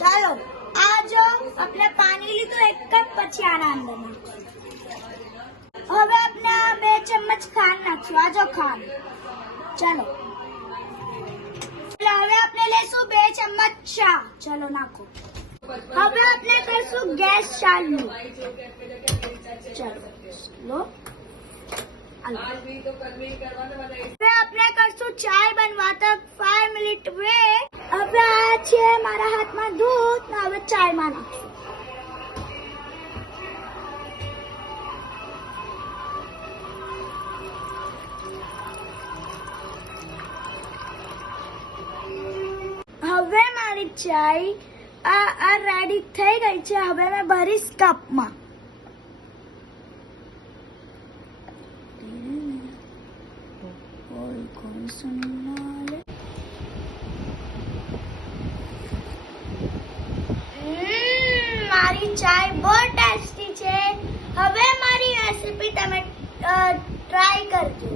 ચાલો આ જો આપણે પાણી લીધું એક કપ, પછી આના અંદર નાખશું. હવે આપણે આ 2 ચમચ ખાંડ નાખશું. આ જો ખાંડ. ચાલો હવે આપણે લેશું 2 ચમચ ચા. ચલો નાખો. હવે આપણે કરશું ગેસ ચાલુ. ચલો લો. હવે આપણે કરશું ચાય બનવા તક 5 મિનિટ વેટ. હવે આ છે મારા હાથમાં દૂધ. હવે ચાયમાં નાખશું. હવે મારી ચાય આ રેડી થઈ ગઈ છે. હવે મેં ભરીશ કપમાં. મારી ચાય બહુ ટેસ્ટી છે. હવે મારી રેસીપી તમે ટ્રાય કરજો.